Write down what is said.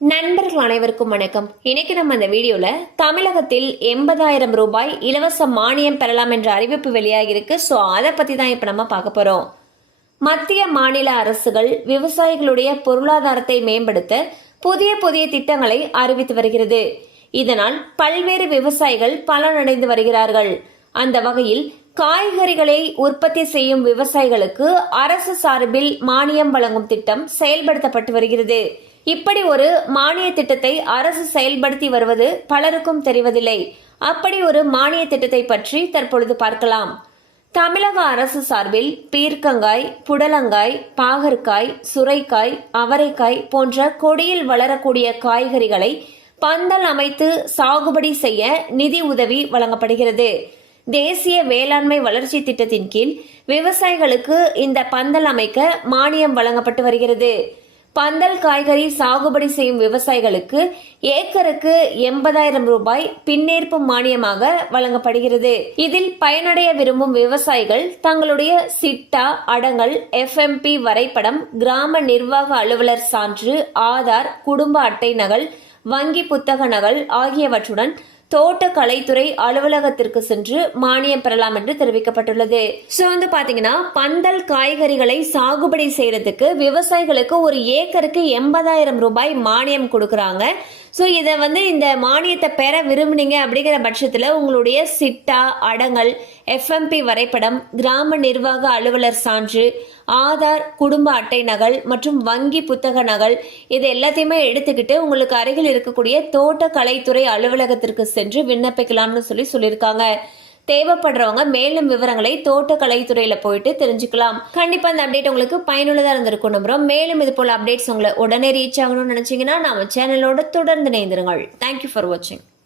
நண்பர்கள் அனைவருக்கும் வணக்கம். இன்னைக்கு நம்ம இந்த வீடியோல தமிழகத்தில் எண்பதாயிரம் ரூபாய் இலவச மானியம் பெறலாம் என்ற அறிவிப்பு வெளியாகிருக்கு ஸோ அதை பத்தி தான் இப்ப நம்ம பார்க்க போறோம். மத்திய மாநில அரசுகள் விவசாயிகளுடைய பொருளாதாரத்தை மேம்படுத்த புதிய புதிய திட்டங்களை அறிவித்து வருகிறது. இதனால் பல்வேறு விவசாயிகள் பலனடைந்து வருகிறார்கள். அந்த வகையில் காய்கறிகளை உற்பத்தி செய்யும் விவசாயிகளுக்கு அரசு சார்பில் மானியம் வழங்கும் திட்டம் செயல்படுத்தப்பட்டு வருகிறது. இப்படி ஒரு மானிய திட்டத்தை அரசு செயல்படுத்தி வருவது பலருக்கும் தெரிவதில்லை. அப்படி ஒரு மானிய திட்டத்தை பற்றி தற்பொழுது பார்க்கலாம். தமிழக அரசு சார்பில் பீர்க்கங்காய் புடலங்காய் பாகற்காய் சுரைக்காய் அவரைக்காய் போன்ற கொடியில் வளரக்கூடிய காய்கறிகளை பந்தல் அமைத்து சாகுபடி செய்ய நிதி உதவி வழங்கப்படுகிறது. தேசிய வேளாண்மை வளர்ச்சி திட்டத்தின் கீழ் விவசாயிகளுக்கு இந்த பந்தல் அமைக்க மானியம் வழங்கப்பட்டு வருகிறது. பந்தல் காய்கறி சாகுபடி செய்யும் விவசாயிகளுக்கு ஏக்கருக்கு எண்பதாயிரம் ரூபாய் பின்னேற்பு மானியமாக வழங்கப்படுகிறது. இதில் பயனடைய விரும்பும் விவசாயிகள் தங்களுடைய சிட்டா அடங்கல் எஃப்எம்பி வரைபடம் கிராம நிர்வாக அலுவலர் சான்று ஆதார் குடும்ப அட்டை நகல் வங்கி புத்தக நகல் ஆகியவற்றுடன் தோட்டக்கலைத்துறை அலுவலகத்திற்கு சென்று மானியம் பெறலாம் என்று தெரிவிக்கப்பட்டுள்ளது. ஸோ வந்து பார்த்தீங்கன்னா பந்தல் காய்கறிகளை சாகுபடி செய்யறதுக்கு விவசாயிகளுக்கு ஒரு ஏக்கருக்கு எண்பதாயிரம் ரூபாய் மானியம் கொடுக்குறாங்க. ஸோ இதை வந்து இந்த மானியத்தை பெற விரும்புனீங்க அப்படிங்கிற பட்சத்தில் உங்களுடைய சிட்டா அடங்கல் எஃப்எம்பி வரைபடம் கிராம நிர்வாக அலுவலர் சான்று ஆதார் குடும்ப அட்டை நகல் மற்றும் வங்கி புத்தக நகல் இது எல்லாத்தையுமே எடுத்துக்கிட்டு உங்களுக்கு அருகில் இருக்கக்கூடிய தோட்டக்கலைத்துறை அலுவலகத்திற்கு சென்று விண்ணப்பிக்கலாம்னு சொல்லி சொல்லியிருக்காங்க. தேவைப்படுறவங்க மேலும் விவரங்களை தோட்டக்கலைத்துறையில போயிட்டு தெரிஞ்சுக்கலாம். கண்டிப்பா இந்த அப்டேட் உங்களுக்கு பயனுள்ளதா இருந்திருக்கும் நம்புறோம். மேலும் இது போல அப்டேட்ஸ் உங்களை உடனே ரீச் ஆகணும்னு நினைச்சீங்கன்னா நம்ம சேனலோட தொடர்ந்து இணைந்திருங்கள். தேங்க்யூ ஃபார் வாட்சிங்